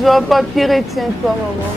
vois papier, retiens-toi, maman.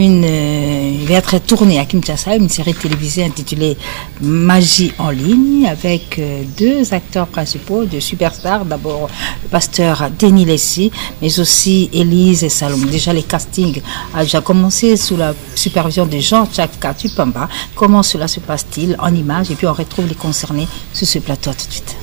Il va être tourné à Kinshasa, une série télévisée intitulée Magie en ligne, avec deux acteurs principaux de superstars. D'abord le pasteur Denis Lessi, mais aussi Élise et Salomon. Déjà les castings a déjà commencé sous la supervision de Jean-Jacques Katupamba. Comment cela se passe-t-il en images? Et puis on retrouve les concernés sur ce plateau tout de suite.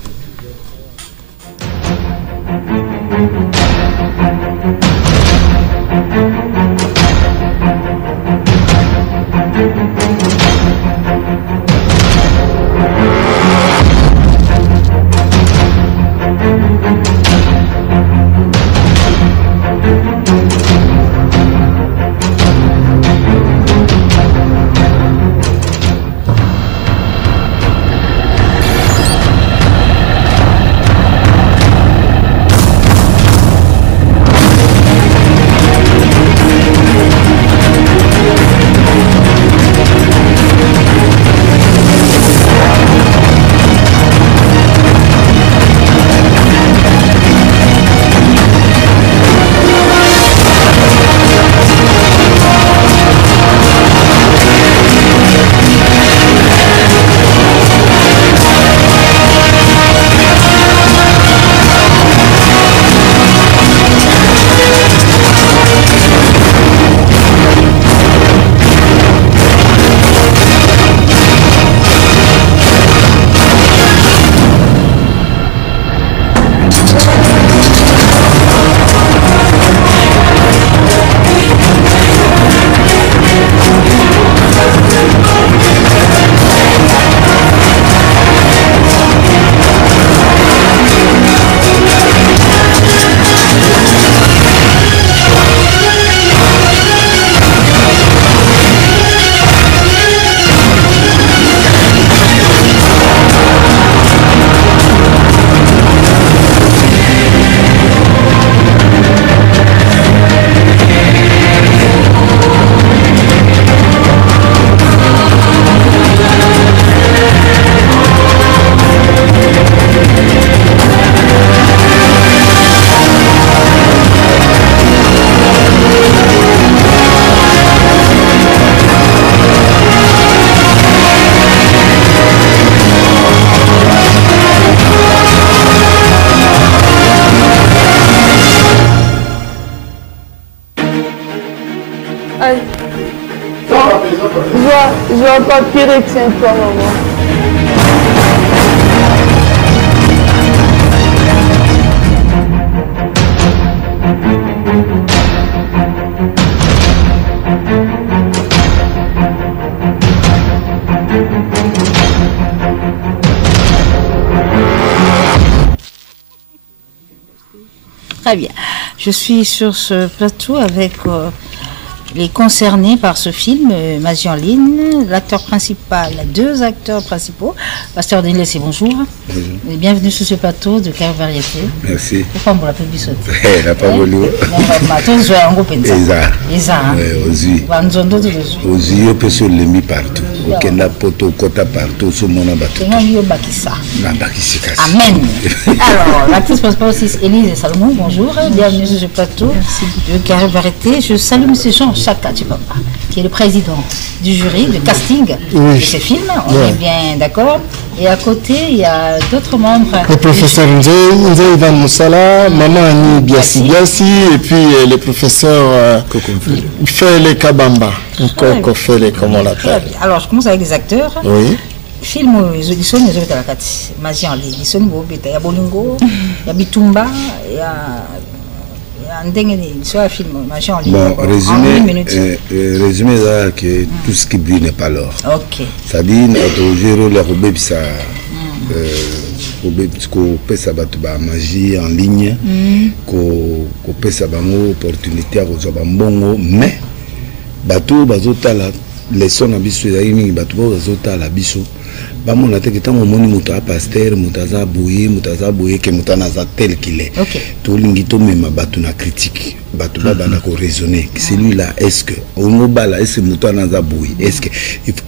Je vois papier, retiens-toi, maman. Très bien. Je suis sur ce plateau avec les concernés par ce film, Magie en ligne. L'acteur principal, 2 acteurs principaux. Pasteur Denis, c'est bonjour. Bonjour. Et bienvenue sur ce plateau de Cœur Variété. Merci. Pourquoi on l'a fait bissoter? Elle n'a pas voulu. Aux yeux, on peut se l'aimer partout. Au Kenya, poto, kota partout, sur mon abattu. Amen. Alors, l'actrice principale aussi, Élise Salomon, bonjour. Bienvenue sur ce plateau de Cœur Variété. Je salue M. Jean-Jacques Katipapa, qui est le président du jury de casting de ce film. On est bien d'accord. Et à côté, il y a d'autres membres. Le professeur Nzé Ivan Moussala, Maman Annie Biassi Biassi, et puis le professeur Fele Kabamba, encore Fele, comme on l'appelle. Alors, je commence avec les acteurs. Oui. Film, ils sont les autres à la carte. Magie en ligne. Ils sont il y a Bolingo, il y a Bitumba, il y a. Bon, résumé là que tout ce qui brille n'est pas l'or. Ok. C'est-à-dire notre la robe ça magie en ligne, qu'on peut ça opportunité à rejoindre bongo, mais bateau bazota la leçon à biso ya bateau bazota la biso. Bamon a été tant moni muta pasteur mutaza boye que mutanaza tel qu'il est. Tout l'ingito même batu na critique batu baba na ko raisonner celui-là est-ce que on bala est-ce mutanaza boye est-ce que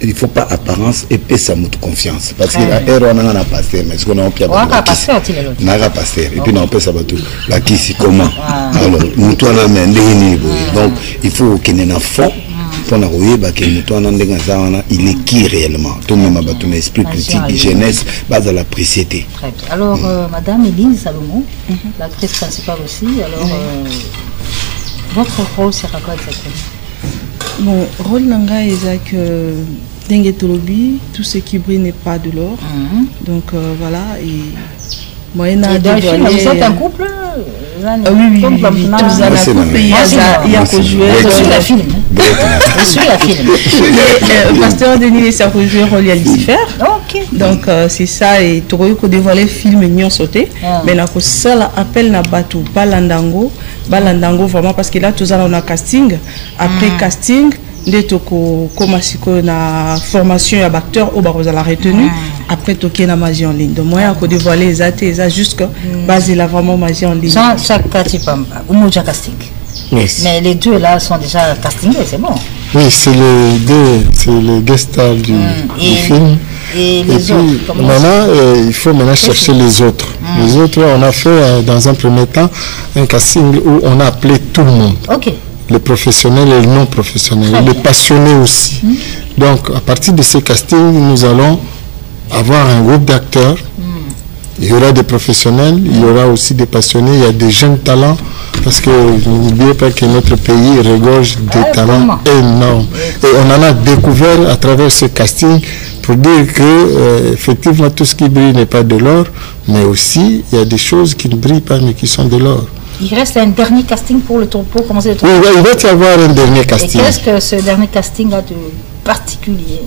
il faut pas apparence et pesa mutu confiance parce que la erreur on a pasteur mais ce qu'on a pia pas pasteur na pasteur et puis on pesa batu la qui comment alors mutana mendeni donc il faut qu'il ait un fond. Il est qui réellement? Tout le monde a un esprit critique, jeunesse, base à la précité. Alors, Madame Élise Salomon, l'actrice principale aussi, alors, votre rôle sera quoi exactement? Mon rôle nanga est que Dengue Tolobi, tout ce qui brille n'est pas de l'or. Donc voilà, et moi, vous êtes un couple? Oui, il y a qu'au jouer. Je suis la film. Je suis la film. Le pasteur Denis est rejoué rôle à Lucifer. Donc c'est ça, et tu vois qu'on dévoile le film Nyon sauté. Mais là, ça appelle na Batu, Balandango vraiment parce que là, tout ça, on a casting. Après casting, comme na formation à acteur au barreau à la retenue après toquer la magie en ligne donc moi à dévoiler les athées ça jusque basé là vraiment magie en ligne chaque Katipamba ou déjà casting mais les deux là sont déjà castingés c'est bon oui c'est le guest star du film et les autres maintenant il faut maintenant chercher les autres les autres on a fait dans un premier temps un casting où on a appelé tout le monde les professionnels et les non professionnels, les passionnés aussi. Donc, à partir de ces castings, nous allons avoir un groupe d'acteurs. Il y aura des professionnels, il y aura aussi des passionnés, il y a des jeunes talents, parce que n'oubliez pas que notre pays regorge des talents énormes. Et on en a découvert à travers ce casting pour dire que, effectivement, tout ce qui brille n'est pas de l'or, mais aussi, il y a des choses qui ne brillent pas, mais qui sont de l'or. Il reste un dernier casting pour commencer le tour. Oui, il va y avoir un dernier casting. Et qu'est-ce que ce dernier casting a de particulier?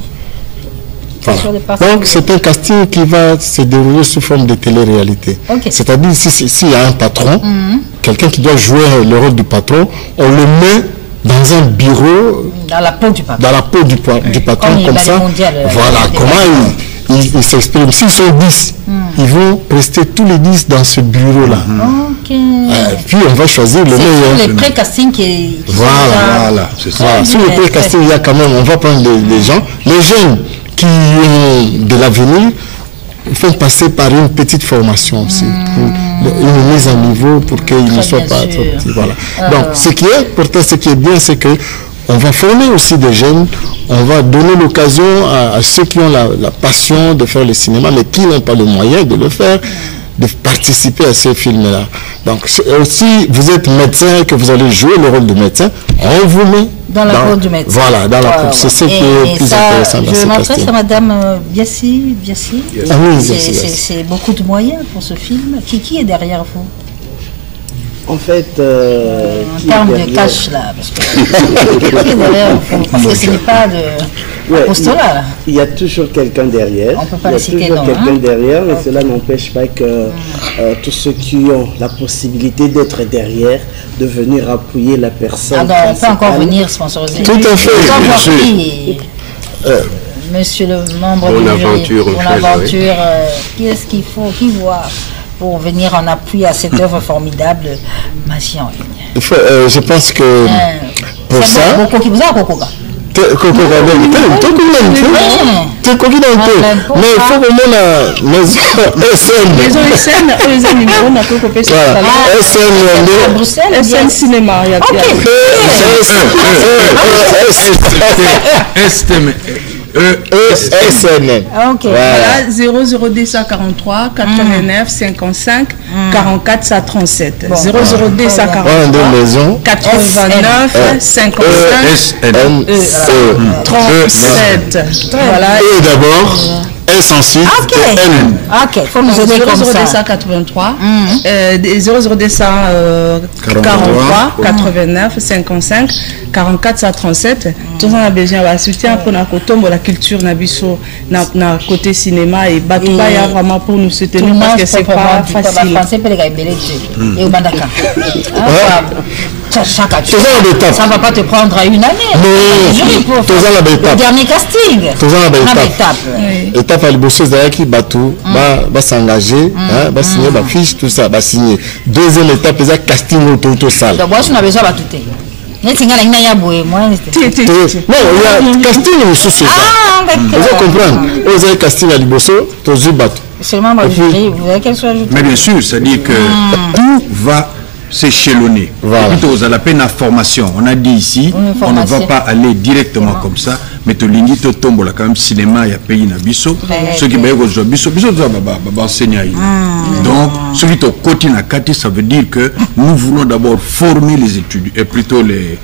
Donc, c'est un casting qui va se dérouler sous forme de télé-réalité. C'est-à-dire, s'il y a un patron, quelqu'un qui doit jouer le rôle du patron, on le met dans un bureau, dans la peau du patron, comme ça. Voilà, comment il s'exprime. S'ils sont 10, ils vont rester tous les 10 dans ce bureau-là. Puis on va choisir le meilleur. C'est les pré-casting qui voilà, c'est ça. Sur les pré-casting, il y a quand même, on va prendre des gens, les jeunes qui ont de l'avenir, il faut passer par une petite formation aussi, une mise à niveau pour qu'ils ne soient pas trop petits. Voilà. Donc, ce qui est important, ce qui est bien, c'est que on va former aussi des jeunes, on va donner l'occasion à ceux qui ont la passion de faire le cinéma, mais qui n'ont pas le moyen de le faire, de participer à ces films-là. Donc, si vous êtes médecin et que vous allez jouer le rôle de médecin, on vous met dans la peau du médecin. Voilà, dans la peau. C'est ce qui est plus intéressant dans ce casting. Je m'adresse à Madame Biassi. Oui, c'est beaucoup de moyens pour ce film. Qui est derrière vous? En fait, en termes de cash là, parce que ce n'est pas de apostolat là. Il y a toujours quelqu'un derrière. On peut pas il y a le citer, toujours quelqu'un derrière, mais okay. Cela n'empêche pas que tous ceux qui ont la possibilité d'être derrière, de venir appuyer la personne. Ah non, on peut encore venir sponsoriser. Tout à fait. Monsieur le membre du jury, pour l'aventure, qu'est-ce qu'il faut, qui voit pour venir en appui à cette œuvre formidable, Magie en ligne. Je pense que pour ça... Mais il faut que la maison SN cinéma. SN. Voilà, 00D143 89 55 44 137. 00D143 89 55 37. Voilà. Et d'abord, S ensuite. Ok, faut nous aider comme ça. 00D183 00D143 89 55 44 137. Tout ça a besoin de soutien pour la culture nabiso na côté cinéma et Batouba ya vraiment pour nous soutenir parce que c'est pas facile. Ça va pas te prendre une année. Le dernier casting. Étape à l'ébaucheuse d'ailleurs qui Batou va s'engager, va signer ma fiche, tout ça, va signer. Deuxième étape, c'est casting auto salle. Donc moi je n'avais pas tout. Non, il y a casting aussi. Vous comprendre. Vous avez casting à l'Ibosso, tu as Batou. Seulement moi je voudrais qu'elle soit. Mais bien sûr, c'est-à-dire que tout va s'échelonner. Voilà. Plutôt à la peine à formation. On a dit ici, on ne va pas aller directement comme ça, mais tu l'ingis tu tombes là quand même cinéma il y a pays nabiso. Ceux qui veulent jouer biso va enseigner. Donc celui qui continue à Kati, ça veut dire que nous voulons d'abord former les étudiants et plutôt les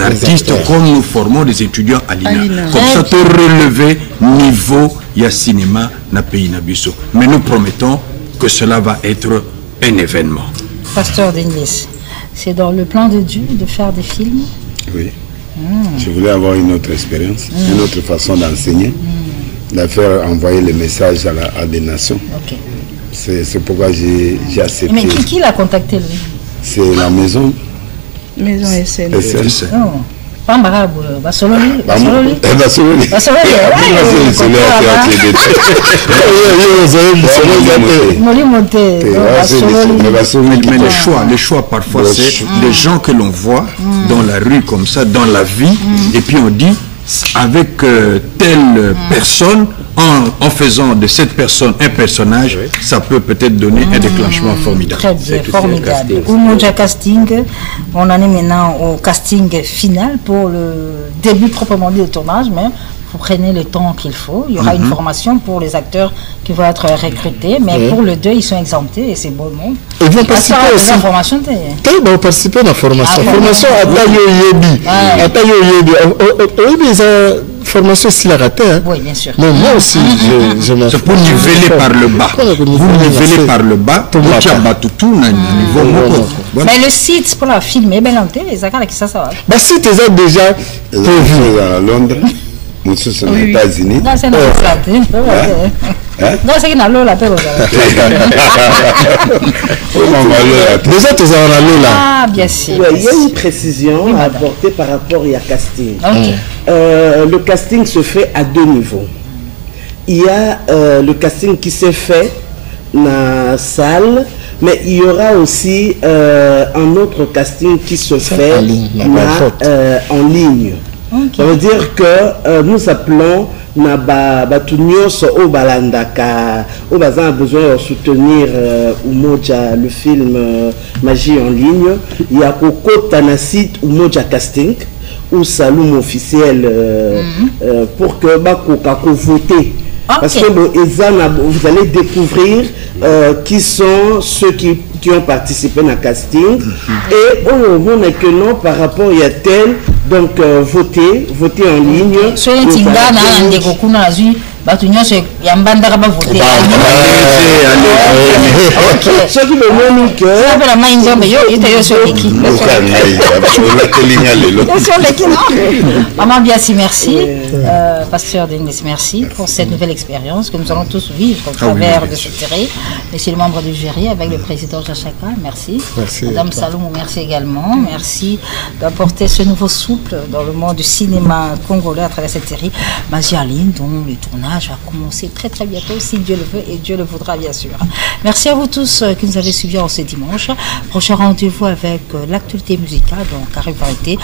artistes comme nous formons des étudiants à l'INA. Comme ça tu relever niveau il y a cinéma na pays nabiso. Mais nous promettons que cela va être un événement. Pasteur Denis, c'est dans le plan de Dieu de faire des films? Oui. Je voulais avoir une autre expérience, une autre façon d'enseigner, de faire envoyer les messages à des nations. Okay. C'est pourquoi j'ai accepté. Mais qui l'a contacté lui? C'est la maison. Maison SN. Oh. Basololi. Mais les choix parfois c'est des gens que l'on voit dans la rue comme ça, dans la vie, et puis on dit avec telle personne, en faisant de cette personne un personnage, ça peut peut-être donner un déclenchement formidable. Très bien, formidable. Umoja Casting, on en est maintenant au casting final pour le début proprement dit de tournage, mais vous prenez le temps qu'il faut. Il y aura une formation pour les acteurs qui vont être recrutés, mais pour le 2, ils sont exemptés et c'est beau le monde. Ils vont participer aussi. Ils vont participer à la formation. Formation à Tayo Yebi. Formation s'il a raté. Oui, bien sûr. Mais moi aussi, je m'en c'est pour niveler par le bas. Vous nivelez par le bas, mais le site pour la filmer, ben l'enté, les accords qui ça va. Bah si tu as déjà prévu à Londres. Nous sommes aux États-Unis. Non, c'est non, c'est dans l'eau la paix. Déjà, tu as l'eau là. Ah, bien sûr. Il y a une précision à apporter par rapport au casting. Le casting se fait à deux niveaux. Il y a le casting qui s'est fait dans la salle, mais il y aura aussi un autre casting qui se fait en ligne. Ça veut dire que nous appelons Batunios au Balandaka, au Bazan a besoin de soutenir Umoja, le film Magie en ligne. Il y a Coco Tanasit Umoja Casting, ou Saloum officiel pour que Bakoka voter. Parce que vous allez découvrir qui sont ceux qui ont participé à casting et on voit que non par rapport à tel donc voter en ligne. ceux qui me montrent que la main il sur l'équipe. Maman Biassi, merci. Pasteur Denis, merci pour cette nouvelle expérience que nous allons tous vivre au travers de cette série. Monsieur le membre du jury avec le président Jachaka, merci. Madame Salomon, merci également. Merci d'apporter ce nouveau souffle dans le monde du cinéma congolais à travers cette série Magie en ligne, dont le tournage va commencer très très bientôt si Dieu le veut et Dieu le voudra bien sûr. Merci à vous tous qui nous avez suivis en ce dimanche. Prochain rendez-vous avec l'actualité musicale, donc Carré Variété.